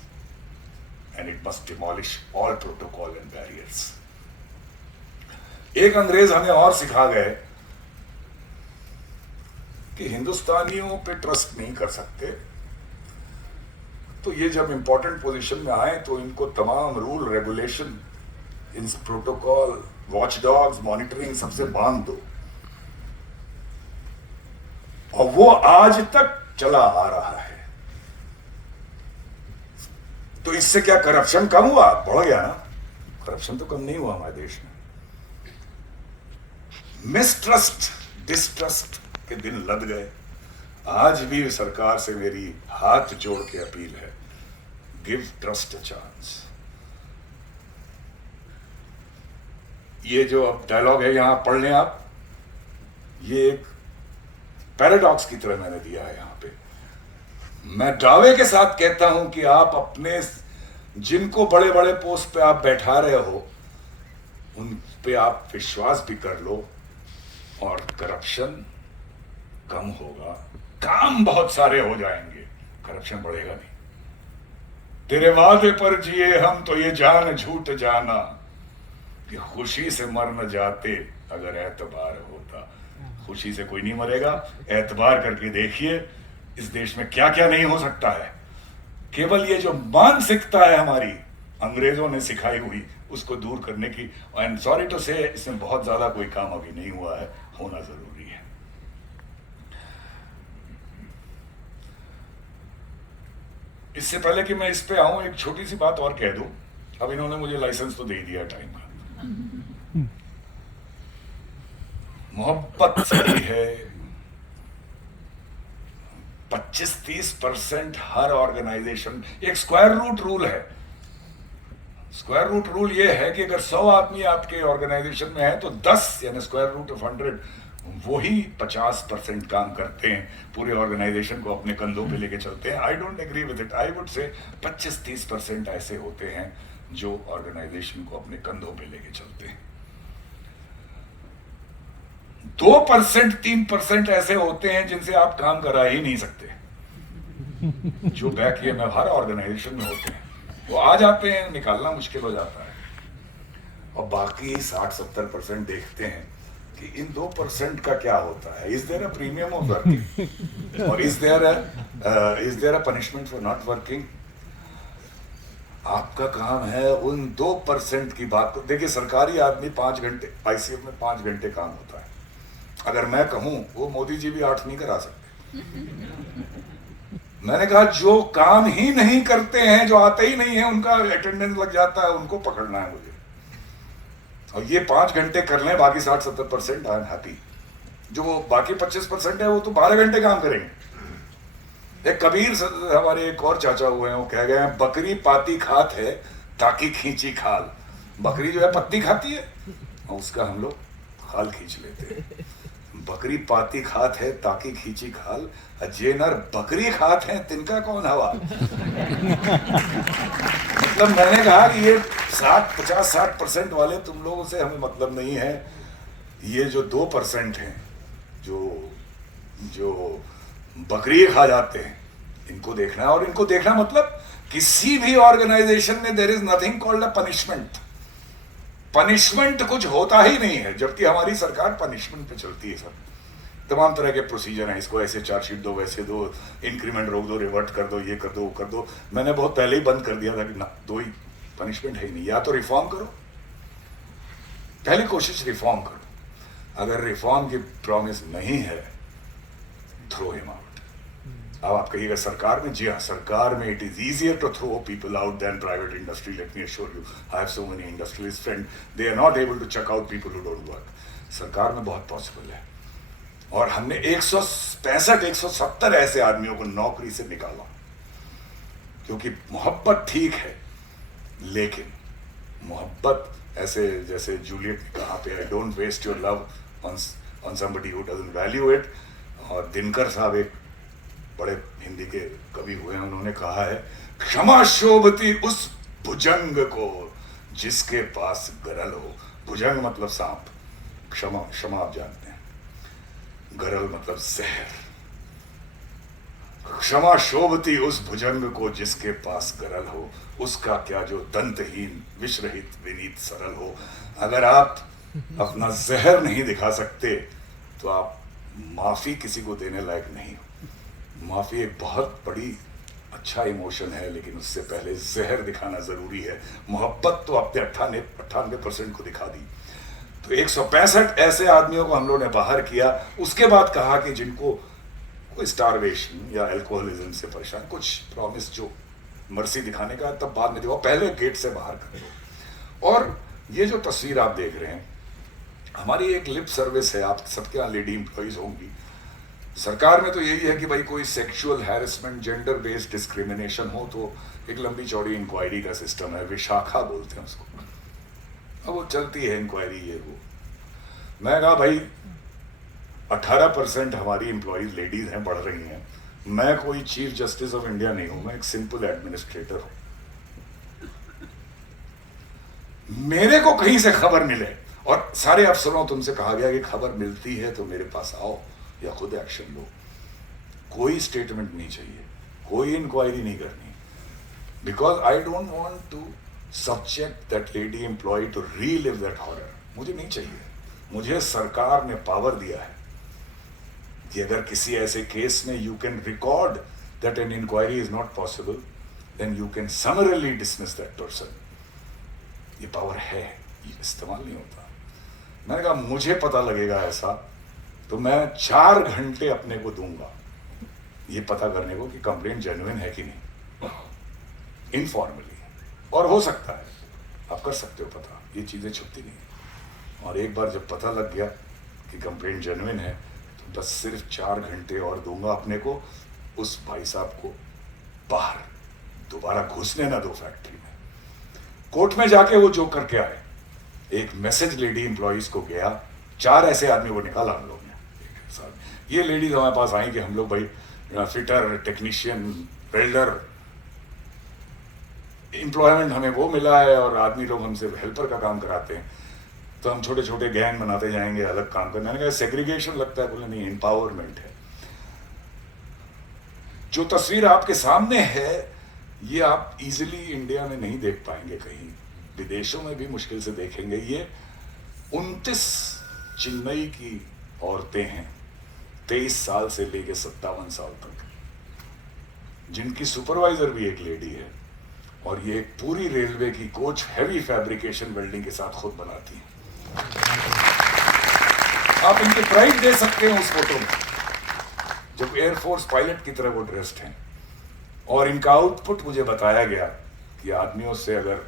and it must demolish all protocol and barriers. एक अंग्रेज हमें और सिखा गए कि हिंदुस्तानियों पे ट्रस्ट नहीं कर सकते, तो ये जब इंपॉर्टेंट पोजीशन में आए तो इनको तमाम रूल रेगुलेशन, इन प्रोटोकॉल, वॉच डॉग्स, मॉनिटरिंग सबसे बांध दो। और वो आज तक चला आ रहा है। तो इससे क्या करप्शन कम हुआ? बढ़ गया ना। करप्शन तो कम नहीं हुआ हमारे देश में। मिसट्रस्ट, डिस्ट्रस्ट के दिन लद गए। आज भी सरकार से मेरी हाथ जोड़ के अपील है, गिव ट्रस्ट अ चांस। ये जो अब डायलॉग है यहां पढ़ लें आप, ये एक पैराडॉक्स की तरह मैंने दिया है यहां पे। मैं दावे के साथ कहता हूं कि आप अपने, जिनको बड़े बड़े पोस्ट पे आप बैठा रहे हो, उन पे आप विश्वास भी कर लो और करप्शन कम होगा। काम बहुत सारे हो जाएंगे, करप्शन बढ़ेगा नहीं। तेरे वादे पर जिए हम तो ये जान झूठ जाना कि खुशी से मर न जाते अगर एतबार होता। खुशी से कोई नहीं मरेगा, एतबार करके देखिए इस देश में क्या क्या नहीं हो सकता है। केवल ये जो मानसिकता है हमारी अंग्रेजों ने सिखाई हुई, उसको दूर करने की, आई एम सॉरी टू से, इसमें बहुत ज्यादा कोई काम अभी नहीं हुआ है, होना जरूरी है। इससे पहले कि मैं इस पे आऊं, एक छोटी सी बात और कह दूं। अब इन्होंने मुझे लाइसेंस तो दे दिया टाइम का। मोहब्बत सही है। 25-30% हर ऑर्गेनाइजेशन, एक स्क्वायर रूट रूल है। स्क्वायर रूट रूल ये है कि अगर 100 आदमी आपके ऑर्गेनाइजेशन में है तो 10 यानी स्क्वायर रूट ऑफ 100 वही 50% काम करते हैं, पूरे ऑर्गेनाइजेशन को अपने कंधों पे लेके चलते हैं। I don't agree with it. I would say 25-30% ऐसे होते हैं जो ऑर्गेनाइजेशन को अपने कंधों पे लेके चलते हैं। 2% 3% ऐसे होते हैं जिनसे आप काम करा ही नहीं सकते, जो बैक ये में हर ऑर्गेनाइजेशन में होते हैं। वो आ जाते हैं, निकालना मुश्किल हो जाता है। और बाकी 60-70% देखते हैं कि इन 2% का क्या होता है। Is there a premium of working और is there a punishment for not working. आपका काम है उन 2% की बात को। देखिए, सरकारी आदमी 5 घंटे, आईसीएफ में 5 घंटे काम होता है। अगर मैं कहूं, वो मोदी जी भी 8 नहीं करा सकते। मैंने कहा जो काम ही नहीं करते हैं, जो आते ही नहीं है, उनका अटेंडेंस लग जाता है, उनको पकड़ना है मुझे। और ये 5 घंटे कर लें, बाकी 60-70% आई एम हैप्पी। जो वो बाकी 25% है, वो तो 12 घंटे काम करेंगे। एक कबीर हमारे एक और चाचा हुए हैं, वो कह गए हैं, बकरी पाती खात है ताकि खींची खाल। बकरी जो है पत्ती खाती है और उसका हम लोग खाल खींच लेते हैं। बकरी पाती खात है ताकि खींची खाल, जे नर बकरी खात है तिनका कौन हवा। मतलब मैंने कहा कि ये 50-60% वाले तुम लोगों से हमें मतलब नहीं है। ये जो 2% हैं, जो बकरी खा जाते हैं, इनको देखना है। और इनको देखना मतलब किसी भी ऑर्गेनाइजेशन में there is nothing called a punishment. Punishment कुछ होता ही नहीं है, जबकि हमारी सरकार पनिशमेंट पे चलती है। सब तमाम तरह के प्रोसीजर हैं, इसको ऐसे चार्जशीट दो, वैसे दो, इंक्रीमेंट रोक दो, रिवर्ट कर दो, ये कर दो, वो कर दो। मैंने बहुत पहले ही बंद कर दिया था कि ना, दो ही पनिशमेंट है ही नहीं। या तो रिफॉर्म करो, पहली कोशिश रिफॉर्म करो। अगर रिफॉर्म की प्रॉमिस नहीं है, थ्रो हिम आउट। अब आप कहिएगा सरकार में, जी हाँ, सरकार में it is easier to throw people out than private industry. Let me assure you, I have so many industrialist friend, they are not able to check out people who don't work. सरकार में बहुत possible है। और हमने 165-170 ऐसे आदमियों को नौकरी से निकाला, क्योंकि मोहब्बत ठीक है, लेकिन मोहब्बत ऐसे, जैसे जूलियट ने कहा पे, I don't waste your love on somebody who doesn't value it. और दिनकर साहब एक बड़े हिंदी के कवि हुए हैं, उन्होंने कहा है, क्षमा शोभती उस भुजंग को जिसके पास गरल हो। भुजंग मतलब सांप, क्षमा, क्षमा आप जानते हैं, गरल मतलब जहर। क्षमा शोभती उस भुजंग को जिसके पास गरल हो, उसका क्या जो दंतहीन विषरहित विनीत सरल हो। अगर आप अपना जहर नहीं दिखा सकते तो आप माफी किसी को देने लायक नहीं हो। माफी एक बहुत बड़ी अच्छा इमोशन है, लेकिन उससे पहले जहर दिखाना जरूरी है। मोहब्बत तो आपने 98% को दिखा दी। तो 165 ऐसे आदमियों को हम लोगों ने बाहर किया। उसके बाद कहा कि जिनको कोई स्टारवेशन या अल्कोहलिज्म से परेशान, कुछ प्रॉमिस जो मर्सी दिखाने का, तब बाद में दिखाओ, पहले गेट से बाहर करो। और ये जो तस्वीर आप देख रहे हैं, हमारी एक लिप सर्विस है। आप सबके यहाँ लेडी एम्प्लॉइज होंगी। सरकार में तो यही है कि भाई कोई sexual harassment, gender based discrimination हो तो एक लंबी चौड़ी इंक्वायरी का सिस्टम है, विशाखा बोलते हैं उसको। अब वो चलती है इंक्वायरी, ये वो। मैं कहा भाई 18% हमारी एम्प्लॉइज लेडीज हैं, बढ़ रही हैं। मैं कोई चीफ जस्टिस ऑफ इंडिया नहीं हूं, मैं एक सिंपल एडमिनिस्ट्रेटर हूं। मेरे को कहीं से खबर मिले और सारे अफसरों तुमसे कहा गया कि खबर मिलती है तो मेरे पास आओ या खुद एक्शन लो। कोई स्टेटमेंट नहीं चाहिए, कोई इंक्वायरी नहीं करनी, because I don't want to subject that lady employ to relive that horror. मुझे नहीं चाहिए। मुझे सरकार ने पावर दिया है कि अगर किसी ऐसे केस में you can record that an inquiry is not possible, then you can summarily dismiss that person. ये पावर है, ये इस्तेमाल नहीं होता। मैंने कहा मुझे पता लगेगा ऐसा तो मैं 4 घंटे अपने को दूंगा ये पता करने को कि कंप्लेंट जेन्युइन है कि नहीं, इनफॉर्मली। और हो सकता है आप कर सकते हो पता, ये चीज़ें छुपती नहीं है। और एक बार जब पता लग गया कि कंप्लेंट जेन्युइन है, तो बस सिर्फ 4 घंटे और दूंगा अपने को, उस भाई साहब को बाहर दोबारा घुसने ना दो फैक्ट्री में। कोर्ट में जाके वो जो करके आए, एक मैसेज लेडी एम्प्लॉइज को गया, 4 ऐसे आदमी को निकाला हम लोग ने। ये लेडीज हमारे पास आई कि हम लोग भाई फिटर, टेक्नीशियन, वेल्डर, एम्प्लॉयमेंट हमें वो मिला है और आदमी लोग हमसे हेल्पर का काम कराते हैं, तो हम छोटे छोटे गैंग बनाते जाएंगे अलग काम करने। मैंने कहा सेग्रीगेशन लगता है, बोले नहीं, एम्पावरमेंट है। जो तस्वीर आपके सामने है ये आप इजीली इंडिया में नहीं देख पाएंगे, कहीं विदेशों में भी मुश्किल से देखेंगे। ये 29 चेन्नई की औरतें हैं, 23 साल से लेकर 57 साल तक, जिनकी सुपरवाइजर भी एक लेडी है, और ये एक पूरी रेलवे की कोच हैवी फैब्रिकेशन वेल्डिंग के साथ खुद बनाती है। आप इनके प्राइड दे सकते हैं उस फोटो में, जब एयरफोर्स पायलट की तरह वो ड्रेस्ड हैं। और इनका आउटपुट मुझे बताया गया कि आदमियों से अगर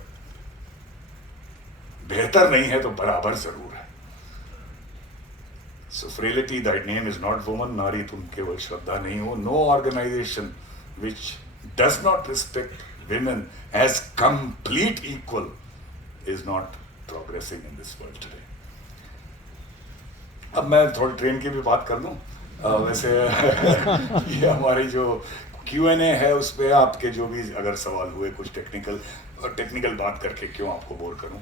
बेहतर नहीं है तो बराबर जरूर है। So frailty that name is not woman, नारी तुम केवल श्रद्धा नहीं हो। No organisation which does not respect women as complete equal is not progressing in this world today. अब मैं थोड़ी ट्रेन की भी बात कर लूं। वैसे ये हमारी जो Q&A है उसमें आपके जो भी अगर सवाल हुए कुछ टेक्निकल बात करके क्यों आपको बोर करूं।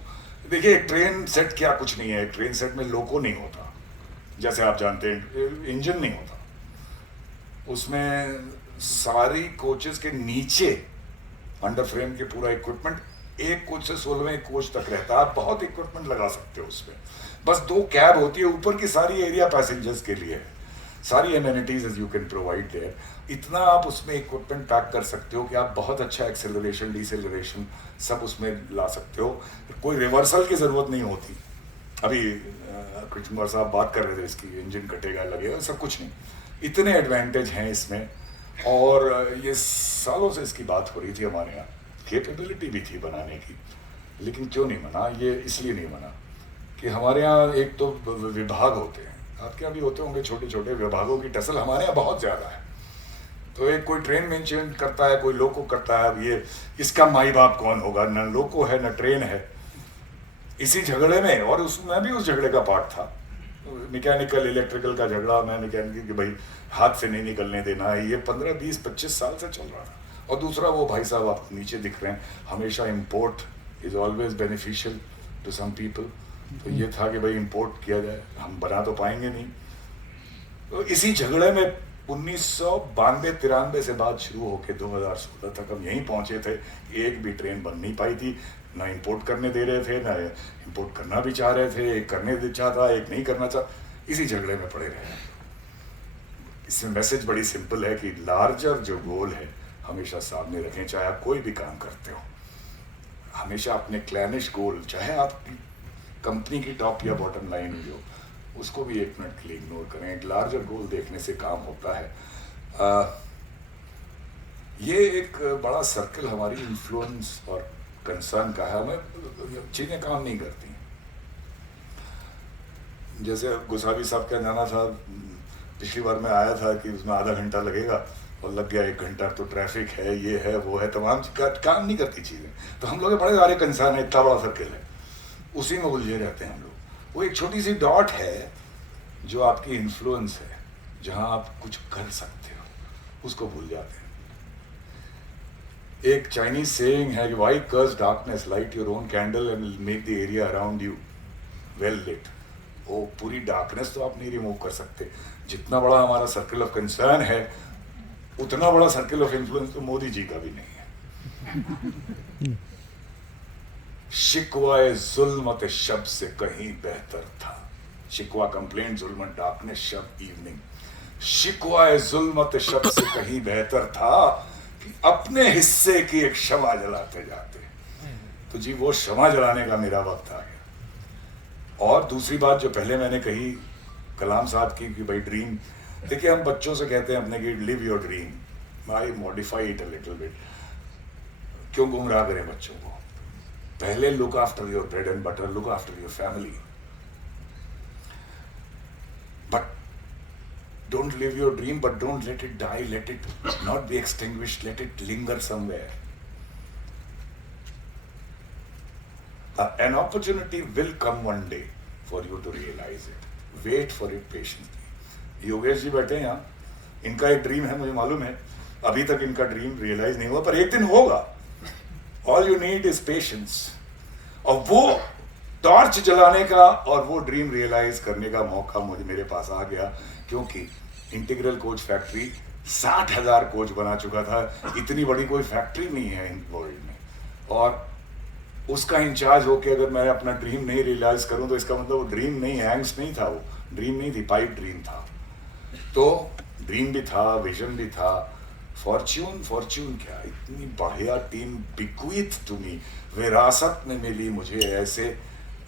देखिए, एक ट्रेन सेट क्या कुछ नहीं है। एक ट्रेन सेट में लोको नहीं होता, जैसे आप जानते हैं इंजन नहीं होता, उसमें सारी कोचेस के नीचे अंडर फ्रेम के पूरा इक्विपमेंट, एक कोच से 16वें कोच तक रहता है। आप बहुत इक्विपमेंट लगा सकते हो उसमें, बस 2 कैब होती है, ऊपर की सारी एरिया पैसेंजर्स के लिए है, सारी amenities as you can provide there. इतना आप उसमें इक्विपमेंट पैक कर सकते हो कि आप बहुत अच्छा एक्सेलरेशन, डिसेलरेशन सब उसमें ला सकते हो। कोई रिवर्सल की जरूरत नहीं होती। अभी कुमार साहब बात कर रहे थे इसकी, इंजन कटेगा लगेगा, सब कुछ नहीं। इतने एडवांटेज हैं इसमें, और ये सालों से इसकी बात हो रही थी हमारे यहाँ, कैपेबिलिटी भी थी बनाने की, लेकिन क्यों नहीं बना? ये इसलिए नहीं बना कि हमारे यहाँ एक तो विभाग होते हैं, आपके यहाँ भी होते होंगे छोटे छोटे विभागों की टसल, हमारे यहाँ बहुत ज़्यादा है। तो एक कोई ट्रेन मेंटेन करता है, कोई लोको करता है। अब ये इसका माई बाप कौन होगा? न लोको है न ट्रेन है। इसी झगड़े में, और मैं भी उस झगड़े का पार्ट था, मैकेनिकल इलेक्ट्रिकल का झगड़ा। मैं मैकेनिकल कि भाई हाथ से नहीं निकलने देना है, ये 15, 20, 25 साल से चल रहा था। और दूसरा वो भाई साहब आप नीचे दिख रहे हैं, हमेशा import is always beneficial to some people. तो ये था कि भाई इम्पोर्ट किया जाए, हम बना तो पाएंगे नहीं। तो इसी झगड़े में 1992-93 से बात शुरू होकर 2016 तक हम यहीं पहुंचे थे। एक भी ट्रेन बन नहीं पाई थी, ना इंपोर्ट करने दे रहे थे, ना इंपोर्ट करना भी चाह रहे थे। एक करने चाहता, एक नहीं करना चाहता, इसी झगड़े में पड़े रहे। इसमें मैसेज बड़ी सिंपल है कि लार्जर जो गोल है हमेशा सामने रखें, चाहे आप कोई भी काम करते हो। हमेशा अपने क्लैनिश गोल, चाहे आप कंपनी की टॉप या बॉटम लाइन हुई हो, उसको भी 1 मिनट के लिए इग्नोर करें। एक लार्जर गोल देखने से काम होता है। ये एक बड़ा सर्कल हमारी इन्फ्लुएंस और कंसर्न का है। हमें चीज़ें काम नहीं करती। जैसे गुसावी साहब का जाना था, पिछली बार मैं आया था कि उसमें आधा घंटा लगेगा और लग गया 1 घंटा। तो ट्रैफिक है, ये है, वो है, तमाम काम नहीं करती चीज़ें। तो हम लोग बड़े सारे कंसर्न है, इतना बड़ा सर्कल है, उसी में उलझे रहते हैं हम लोग। वो एक छोटी सी डॉट है जो आपकी इन्फ्लुएंस है, जहां आप कुछ कर सकते हो, उसको भूल जाते हैं। एक चाइनीज सेइंग है कि why curse darkness, light your own candle and make the area around you well lit. वो पूरी डार्कनेस तो आप नहीं रिमूव कर सकते। जितना बड़ा हमारा सर्कल ऑफ कंसर्न है, उतना बड़ा सर्कल ऑफ इन्फ्लुएंस तो मोदी जी का भी नहीं है। शिकवा जुल्मत शब से कहीं बेहतर था। शिकवा कंप्लेंट, जुल्मत डार्कनेस, शब इवनिंग। शिकवा जुल्मत शब से कहीं बेहतर था कि अपने हिस्से की एक शमा जलाते जाते। तो जी वो शमा जलाने का मेरा वक्त आ गया। और दूसरी बात जो पहले मैंने कही कलाम साहब की कि भाई ड्रीम, देखिए हम बच्चों से कहते हैं अपने कि live your dream. I modify it a little bit. क्यों गुमराह करें बच्चों को? पहले look after your bread and butter, look after your family. But don't live your dream, but don't let it die, let it not be extinguished, let it linger somewhere. An opportunity will come one day for you to realize it. Wait for it patiently. Yogesh ji बैठे हैं यहाँ, इनका एक dream है, मुझे मालूम है, अभी तक इनका ड्रीम रियलाइज नहीं हुआ, पर एक दिन होगा. All you need is patience. और वो टॉर्च जलाने का और वो ड्रीम रियलाइज करने का मौका मुझे मेरे पास आ गया, क्योंकि इंटीग्रल कोच फैक्ट्री 60,000 कोच बना चुका था. इतनी बड़ी कोई फैक्ट्री नहीं है इन वर्ल्ड में, और उसका इंचार्ज होके अगर मैं अपना ड्रीम नहीं रियलाइज करूं तो इसका मतलब वो ड्रीम नहीं, हैंग्स नहीं था, वो ड्रीम नहीं थी, पाइप ड्रीम था. तो ड्रीम भी था, विजन भी था. फॉर्च्यून क्या, इतनी बढ़िया टीम बिक्विथ टू मी, विरासत में मिली मुझे ऐसे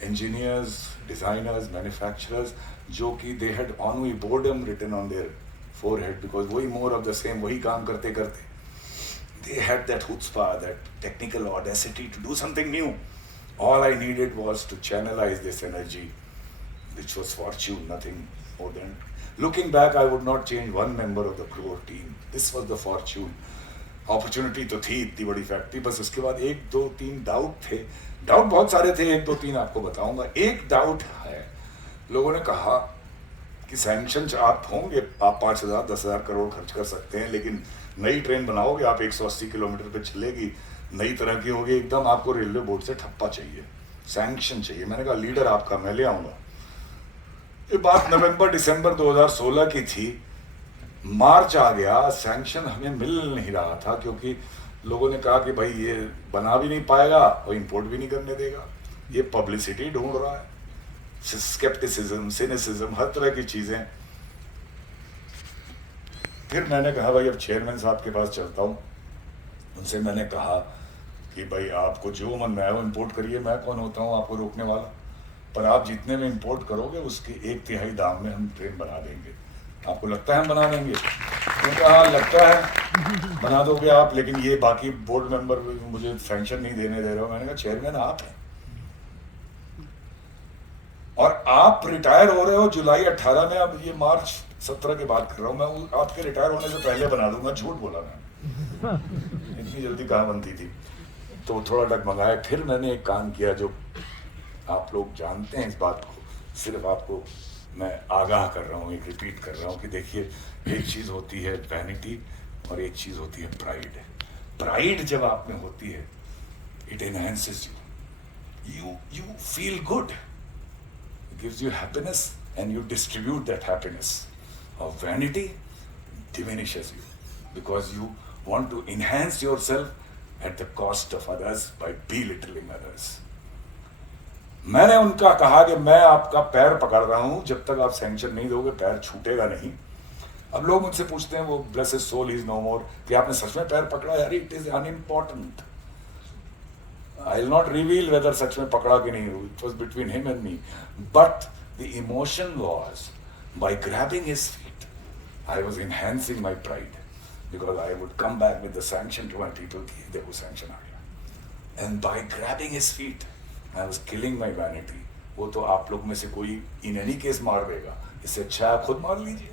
इंजीनियर्स, डिजाइनर्स, मैन्युफैक्चरर्स जो कि they had ennui boredom written on their forehead, because वही मोर ऑफ द सेम, वही काम करते करते they had that chutzpah, that technical audacity to do something new. All I needed was to channelize this energy, which was fortune, nothing more than. Looking back, I would not change one member of the core team. This was the fortune. Opportunity तो थी इतनी बड़ी factory, बस उसके बाद 1 2 3 doubt थे. Doubt बहुत सारे थे, 1 2 3 आपको बताऊंगा. एक डाउट है, लोगों ने कहा कि सैंक्शन आप होंगे, आप 5,000 10,000 करोड़ खर्च कर सकते हैं, लेकिन नई ट्रेन बनाओगे आप 180 किलोमीटर पे चलेगी, नई तरह की होगी, एकदम आपको रेलवे बोर्ड से ठप्पा चाहिए, सैंक्शन चाहिए. मैंने कहा लीडर आपका मैं ले आऊंगा. ये बात नवंबर दिसंबर 2016 की थी. मार्च आ गया, सैंक्शन हमें मिल नहीं रहा था, क्योंकि लोगों ने कहा कि भाई ये बना भी नहीं पाएगा और इंपोर्ट भी नहीं करने देगा, ये पब्लिसिटी ढूंढ रहा है. स्केप्टिसिज्म, सिनिसिज्म, हर तरह की चीजें. फिर मैंने कहा भाई अब चेयरमैन साहब के पास चलता हूँ. उनसे मैंने कहा कि भाई आपको जो मन में आए वो इम्पोर्ट करिए, मैं कौन होता हूँ आपको रोकने वाला, पर आप जितने में इम्पोर्ट करोगे उसके 1/3 दाम में हम ट्रेन बना देंगे. आपको लगता है हम बना देंगे? क्योंकि हाँ लगता है बना दोगे आप, लेकिन ये बाकी बोर्ड मेंबर मुझे सैंक्शन नहीं देने दे रहे हो. मैंने कहा चेयरमैन आप हैं और आप रिटायर हो रहे हो जुलाई 18 में. अब ये मार्च 17 की बात कर रहा हूँ मैं, आपके रिटायर होने से पहले बना दूंगा. झूठ बोला मैं, इतनी जल्दी कहाँ बनती थी. तो थोड़ा डगमगाया. फिर मैंने एक काम किया जो आप लोग जानते हैं इस बात को, सिर्फ आपको मैं आगाह कर रहा हूँ, एक रिपीट कर रहा हूँ कि देखिए एक चीज़ होती है वैनिटी और एक चीज़ होती है प्राइड. प्राइड जब आप में होती है it enhances you, you feel good, gives you happiness and you distribute that happiness. Of vanity diminishes you because you want to enhance yourself at the cost of others by belittling others. मैंने उनका कहा कि मैं आपका पैर पकड़ रहा हूं, जब तक आप सैंक्शन नहीं दोगे पैर छूटेगा नहीं. अब लोग मुझसे पूछते हैं वो bless his soul is no more कि आपने सच में पैर पकड़ा. यार it is unimportant. I will not reveal whether सच में पकड़ा कि नहीं. It was between him and me, but the emotion was by grabbing his feet I was enhancing my pride, because I would come back with the sanction to my people कि देखो sanction आ गया. And by grabbing his feet I was killing my vanity. वो तो आप लोग में से कोई इन एनी केस मार देगा, इससे अच्छा आप खुद मार लीजिए.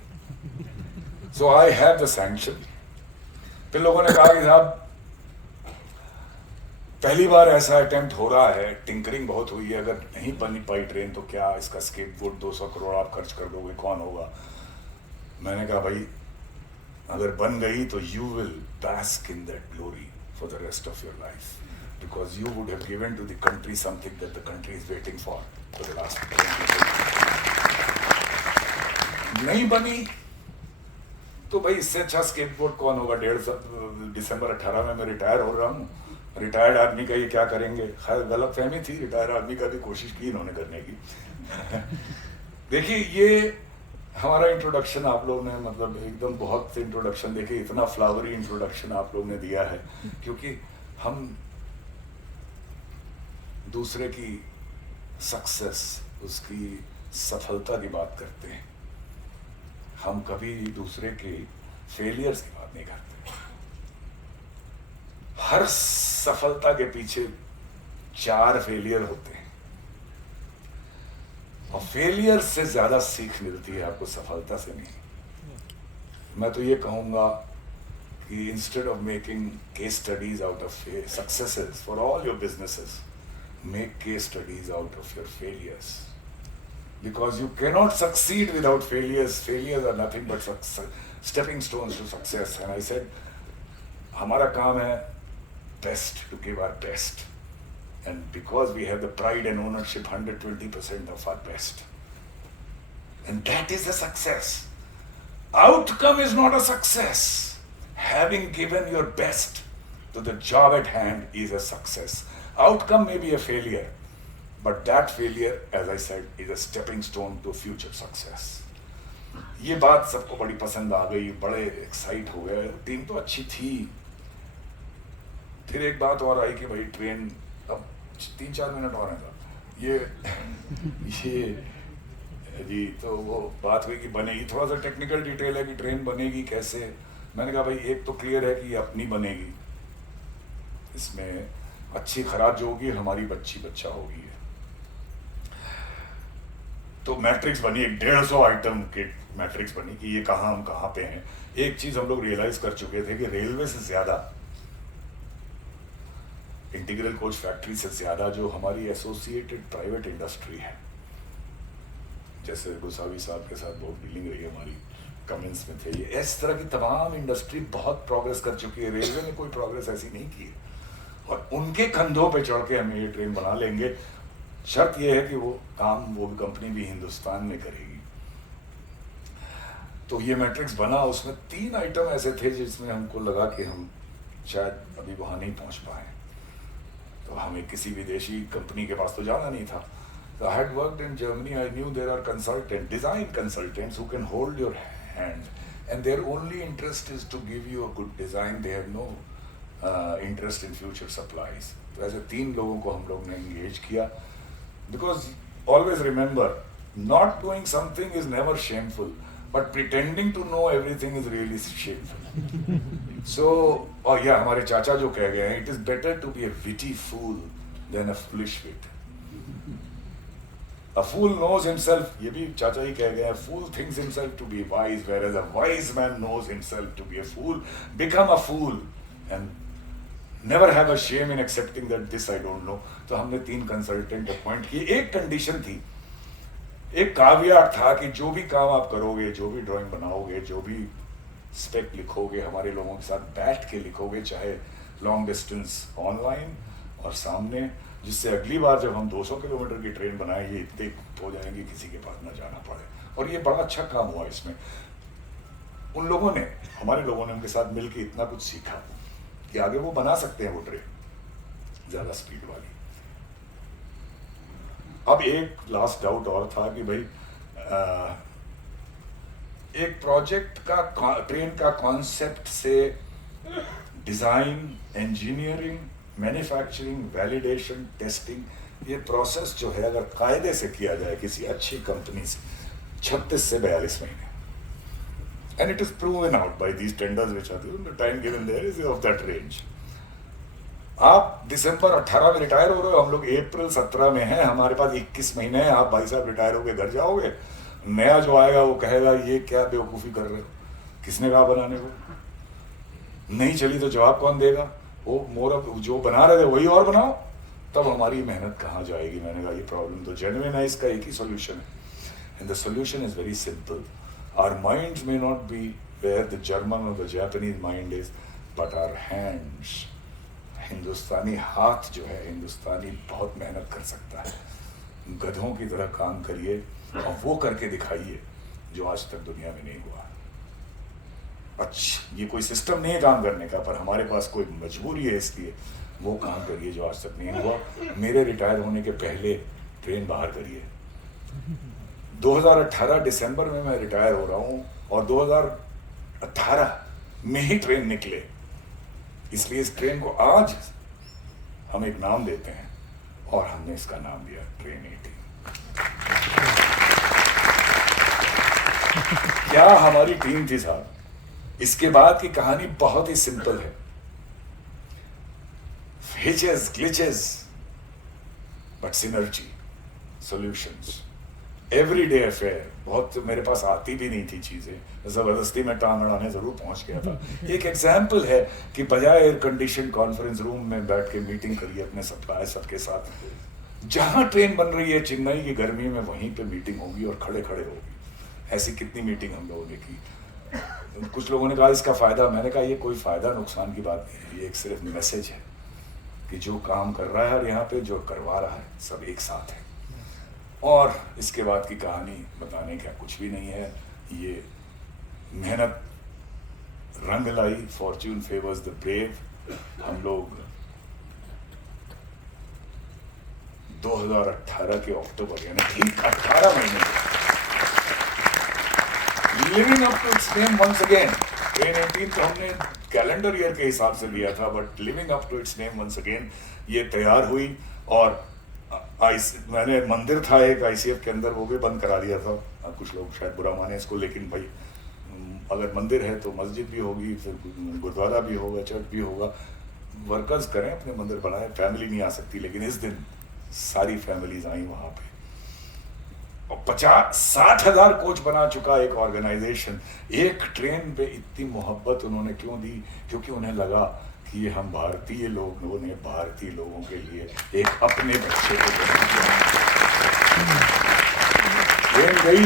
सो आई हैव द सैंक्शन. फिर लोगों ने कहा कि साहब पहली बार ऐसा अटेम्प्ट हो रहा है, टिंकरिंग बहुत हुई है, अगर नहीं बनी पाई ट्रेन तो क्या इसका स्केपगोट 200 करोड़ आप खर्च कर दोगे, कौन होगा. मैंने कहा भाई अगर बन गई तो you will bask in that glory for the rest of your life because you would have given to the country something that the country is waiting for the last 20 years. नहीं बनी तो भाई इससे अच्छा स्केपगोट कौन होगा. 1.5 दिसंबर 18 में मैं रिटायर हो रहा हूँ. रिटायर्ड आदमी का ये क्या करेंगे. खैर गलत फहमी थी, रिटायर्ड आदमी का भी कोशिश की इन्होंने करने की. देखिए ये हमारा इंट्रोडक्शन आप लोग ने मतलब एकदम बहुत इंट्रोडक्शन देखिए, इतना फ्लावरी इंट्रोडक्शन आप लोग ने दिया है, क्योंकि हम दूसरे की सक्सेस, उसकी सफलता की बात करते हैं. हम कभी दूसरे के फेलियर्स की बात नहीं करते. हर सफलता के पीछे 4 फेलियर होते हैं, और फेलियर से ज्यादा सीख मिलती है आपको सफलता से नहीं। मैं तो ये कहूंगा कि instead of making case studies out of successes for all your businesses, make case studies out of your failures, because you cannot succeed without failures. Failures are nothing but stepping stones to success. And I said, हमारा काम है best, to give our best, and because we have the pride and ownership, 120% of our best, and that is a success. Outcome is not a success. Having given your best to the job at hand is a success. Outcome may be a failure, but that failure, as I said, is a stepping stone to future success. ये बात सबको बड़ी पसंद आ गई, बड़े excite हो गए, team तो अच्छी थी। फिर एक बात और आई कि भाई ट्रेन अब 3-4 मिनट और हैं साहब, ये जी, तो वो बात हुई कि बनेगी। थोड़ा सा टेक्निकल डिटेल है कि ट्रेन बनेगी कैसे। मैंने कहा भाई एक तो क्लियर है कि अपनी बनेगी, इसमें अच्छी खराब जो होगी हमारी बच्चा होगी। तो मैट्रिक्स बनी, एक 150 आइटम के मैट्रिक्स बनी कि ये कहाँ हम कहाँ पे हैं। एक चीज हम लोग रियलाइज कर चुके थे कि रेलवे से ज्यादा, इंटीग्रल कोच फैक्ट्री से ज्यादा जो हमारी एसोसिएटेड प्राइवेट इंडस्ट्री है, जैसे गोसावी साहब के साथ बहुत डीलिंग रही हमारी, कमेंट्स में थे, ये इस तरह की तमाम इंडस्ट्री बहुत प्रोग्रेस कर चुकी है। रेलवे ने कोई प्रोग्रेस ऐसी नहीं की, और उनके कंधों पे चढ़ के हम ये ट्रेन बना लेंगे। शर्त ये है कि वो काम वो कंपनी भी हिंदुस्तान में करेगी। तो ये मैट्रिक्स बना, उसमें 3 आइटम ऐसे थे जिसमें हमको लगा कि हम शायद अभी वहाँ नहीं पहुँच पाए, तो हमें किसी विदेशी कंपनी के पास तो जाना नहीं था। So I had worked in Germany. I knew there are design consultants who can hold your hand, and their only interest is to give you a good design. They have no interest in future supplies. तो ऐसे 3 लोगों को हम लोग ने engage किया, because always remember, not doing something is never shameful, but pretending to know everything is really shameful. So, और या हमारे चाचा जो कह गए हैं, it is better to be a witty fool than a foolish wit. A fool knows himself, ये भी चाचा ही कह गए हैं, fool thinks himself to be wise, whereas a wise man knows himself to be a fool. Become a fool and never have a shame in accepting that this I don't know. तो हमने 3 consultant appoint किए। एक condition थी, एक कावियाट था कि जो भी काम आप करोगे, जो भी ड्राइंग बनाओगे, जो भी स्पेक लिखोगे, हमारे लोगों के साथ बैठ के लिखोगे, चाहे लॉन्ग डिस्टेंस ऑनलाइन और सामने, जिससे अगली बार जब हम 200 किलोमीटर की ट्रेन बनाए, ये इतने हो जाएंगे किसी के पास ना जाना पड़े। और ये बड़ा अच्छा काम हुआ इसमें। उन लोगों ने, हमारे लोगों ने उनके साथ मिलकर इतना कुछ सीखा कि आगे वो बना सकते हैं वो ट्रेन ज़्यादा स्पीड वाली। अब एक लास्ट डाउट और था कि भाई एक प्रोजेक्ट का, ट्रेन का कॉन्सेप्ट से design, engineering, manufacturing, validation, testing, ये प्रोसेस जो है अगर कायदे से किया जाए किसी अच्छी कंपनी से, 36 से 42 महीने, and it is proven out by these tenders which are the time given there is of that range. आप दिसंबर 18 में रिटायर हो रहे हो, हम लोग अप्रैल 17 में हैं, हमारे पास 21 महीने हैं। आप भाई साहब रिटायर होके घर जाओगे, नया जो आएगा वो कहेगा ये क्या बेवकूफ़ी कर रहे हो, किसने कहा बनाने को, नहीं चली तो जवाब कौन देगा, वो मोर जो बना रहे थे वही और बनाओ, तब हमारी मेहनत कहाँ जाएगी। मैंने कहा ये प्रॉब्लम तो जेन्युइन है, इसका एक ही सोल्यूशन है, and the solution is very simple. Our minds may not be where the German और the Japanese mind is, but our hands, हिंदुस्तानी हाथ जो है, हिंदुस्तानी बहुत मेहनत कर सकता है। गधों की तरह काम करिए और वो करके दिखाइए जो आज तक दुनिया में नहीं हुआ। अच्छा, ये कोई सिस्टम नहीं है काम करने का, पर हमारे पास कोई मजबूरी है, इसलिए वो काम करिए जो आज तक नहीं हुआ। मेरे रिटायर होने के पहले ट्रेन बाहर करिए। 2018 दिसंबर में मैं रिटायर हो रहा हूँ और 2018 में ही ट्रेन निकले, इसलिए इस ट्रेन को आज हम एक नाम देते हैं और हमने इसका नाम दिया ट्रेन 18। क्या हमारी टीम थी साहब। इसके बाद की कहानी बहुत ही सिंपल है। Hitches, glitches, but synergy, solutions, everyday affair. बहुत मेरे पास आती भी नहीं थी चीज़ें, ज़बरदस्ती में टांग अड़ाने ज़रूर पहुंच गया था। एक एग्जाम्पल है कि बजाय एयर कंडीशन कॉन्फ्रेंस रूम में बैठ के मीटिंग करिए अपने सप्लायर सबके साथ, जहां ट्रेन बन रही है चेन्नई की गर्मी में, वहीं पे मीटिंग होगी और खड़े खड़े होगी। ऐसी कितनी मीटिंग हम लोगों ने की। कुछ लोगों ने कहा इसका फ़ायदा, मैंने कहा ये कोई फ़ायदा नुकसान की बात नहीं है, ये एक सिर्फ मैसेज है कि जो काम कर रहा है और यहाँ पे जो करवा रहा है सब एक साथ है। और इसके बाद की कहानी बताने का कुछ भी नहीं है। ये मेहनत रंग लाई, फॉर्च्यून फेवर्स द ब्रेव। हम लोग 2018 के अक्टूबर यानी ठीक 18 महीने living up to its name once again. Train 18 तो हमने कैलेंडर ईयर के हिसाब से लिया था, but living up to its name once again ये तैयार हुई। और मैंने मंदिर था एक ICF के अंदर, वो भी बंद करा दिया था। कुछ लोग शायद बुरा माने इसको, लेकिन भाई अगर मंदिर है तो मस्जिद भी होगी, फिर गुरुद्वारा भी होगा, चर्च भी होगा। वर्कर्स करें, अपने मंदिर बनाएं। फैमिली नहीं आ सकती, लेकिन इस दिन सारी फैमिलीज आई वहाँ पे। और 50-60 हज़ार कोच बना चुका एक ऑर्गेनाइजेशन। एक ट्रेन पे इतनी मोहब्बत उन्होंने क्यों दी? क्योंकि उन्हें लगा कि ये हम भारतीय लोगों ने भारतीय लोगों के लिए एक अपने बच्चे को ट्रेन गई,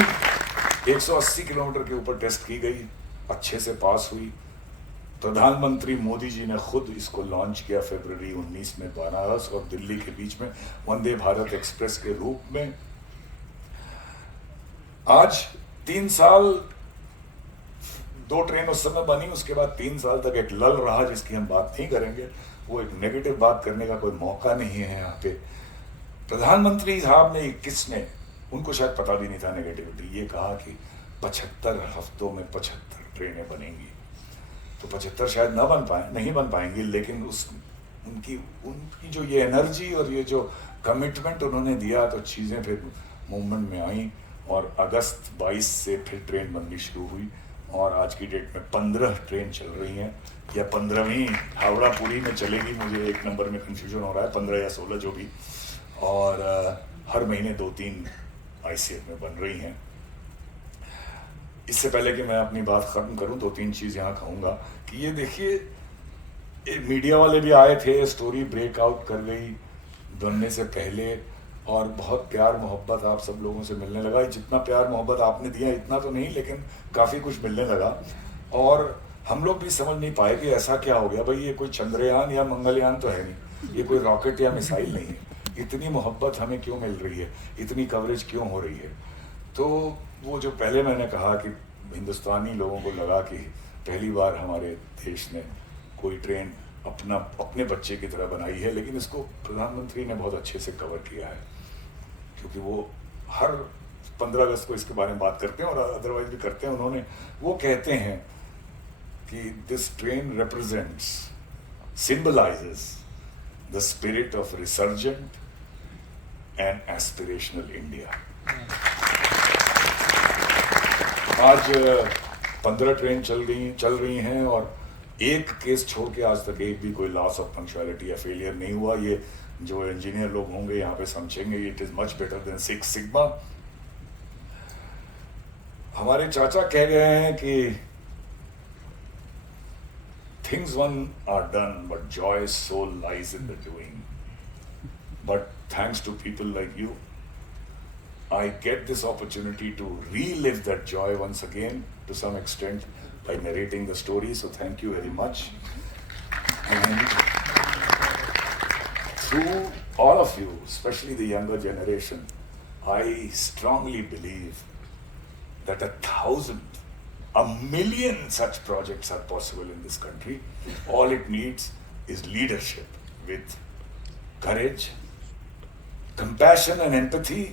180 किलोमीटर के ऊपर टेस्ट की गई, अच्छे से पास हुई। प्रधानमंत्री मोदी जी ने खुद इसको लॉन्च किया फरवरी 19 में बनारस और दिल्ली के बीच में वंदे भारत एक्सप्रेस के रूप में। आज 3 साल, 2 ट्रेन उस समय बनी, उसके बाद 3 साल तक एक लल रहा जिसकी हम बात नहीं करेंगे। वो एक नेगेटिव बात करने का कोई मौका नहीं है यहाँ पे। प्रधानमंत्री साहब ने 21 में, उनको शायद पता भी नहीं था नेगेटिविटी, ये कहा कि 75 हफ्तों में 75 ट्रेनें बनेंगी। तो 75 शायद ना बन पाए, नहीं बन पाएंगी, लेकिन उनकी जो ये एनर्जी और ये जो कमिटमेंट उन्होंने दिया, तो चीज़ें फिर मूवमेंट में आई। और अगस्त 22 से फिर ट्रेन बननी शुरू हुई और आज की डेट में 15 ट्रेन चल रही हैं, या 15वीं हावड़ा पुरी में चलेगी, मुझे एक नंबर में कंफ्यूजन हो रहा है, 15 या 16 जो भी। और हर महीने 2-3 ICF में बन रही हैं। इससे पहले कि मैं अपनी बात ख़त्म करूं, 2-3 चीज़ यहाँ कहूँगा कि ये देखिए, मीडिया वाले भी आए थे, स्टोरी ब्रेकआउट कर गई बनने से पहले, और बहुत प्यार मोहब्बत आप सब लोगों से मिलने लगा। जितना प्यार मोहब्बत आपने दिया इतना तो नहीं, लेकिन काफ़ी कुछ मिलने लगा। और हम लोग भी समझ नहीं पाए कि ऐसा क्या हो गया। भाई ये कोई चंद्रयान या मंगलयान तो है नहीं, ये कोई रॉकेट या मिसाइल नहीं है। इतनी मोहब्बत हमें क्यों मिल रही है, इतनी कवरेज क्यों हो रही है? तो वो जो पहले मैंने कहा कि हिंदुस्तानी लोगों को लगा कि पहली बार हमारे देश ने कोई ट्रेन अपने बच्चे की तरह बनाई है, लेकिन इसको प्रधानमंत्री ने बहुत अच्छे से कवर किया है, क्योंकि वो हर 15 अगस्त को इसके बारे में बात करते हैं और अदरवाइज भी करते हैं। वो कहते हैं कि this train represents, symbolizes the spirit of resurgent and aspirational India. आज 15 ट्रेन चल रही हैं और एक केस छोड़ के आज तक एक भी कोई लॉस ऑफ पंक्चुअलिटी या फेलियर नहीं हुआ। ये जो इंजीनियर लोग होंगे यहाँ पे समझेंगे, it is much better than 6 sigma. हमारे चाचा कह गए हैं कि things won are done but joy soul lies in the doing. But thanks to people like you, I get this opportunity to relive that joy once again to some extent by narrating the story, so thank you very much. And through all of you, especially the younger generation, I strongly believe that 1,000, 1,000,000 such projects are possible in this country. All it needs is leadership with courage, compassion and empathy,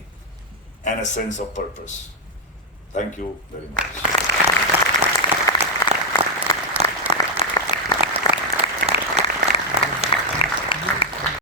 and a sense of purpose. Thank you very much.